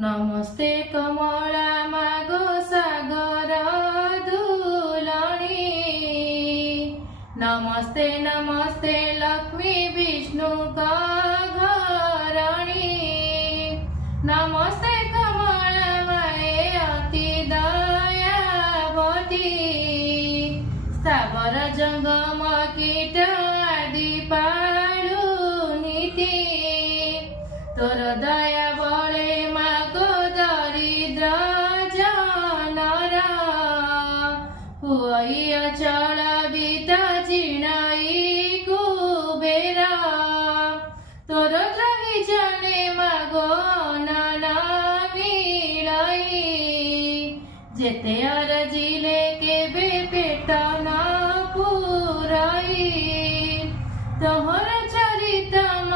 नमस्ते कमला मागो सागर दुलणी। नमस्ते नमस्ते लक्ष्मी विष्णु का घरणी। नमस्ते कमला माए अति दयावती। स्थावर जंगम कीट आदि पाळू नीति। तोर दया बळे मागो दरिद्र जनर। हुई अचल बीत चिणाई कुबेर। तोर द्रोही जने मागो नन मिलई। जेते अरजिले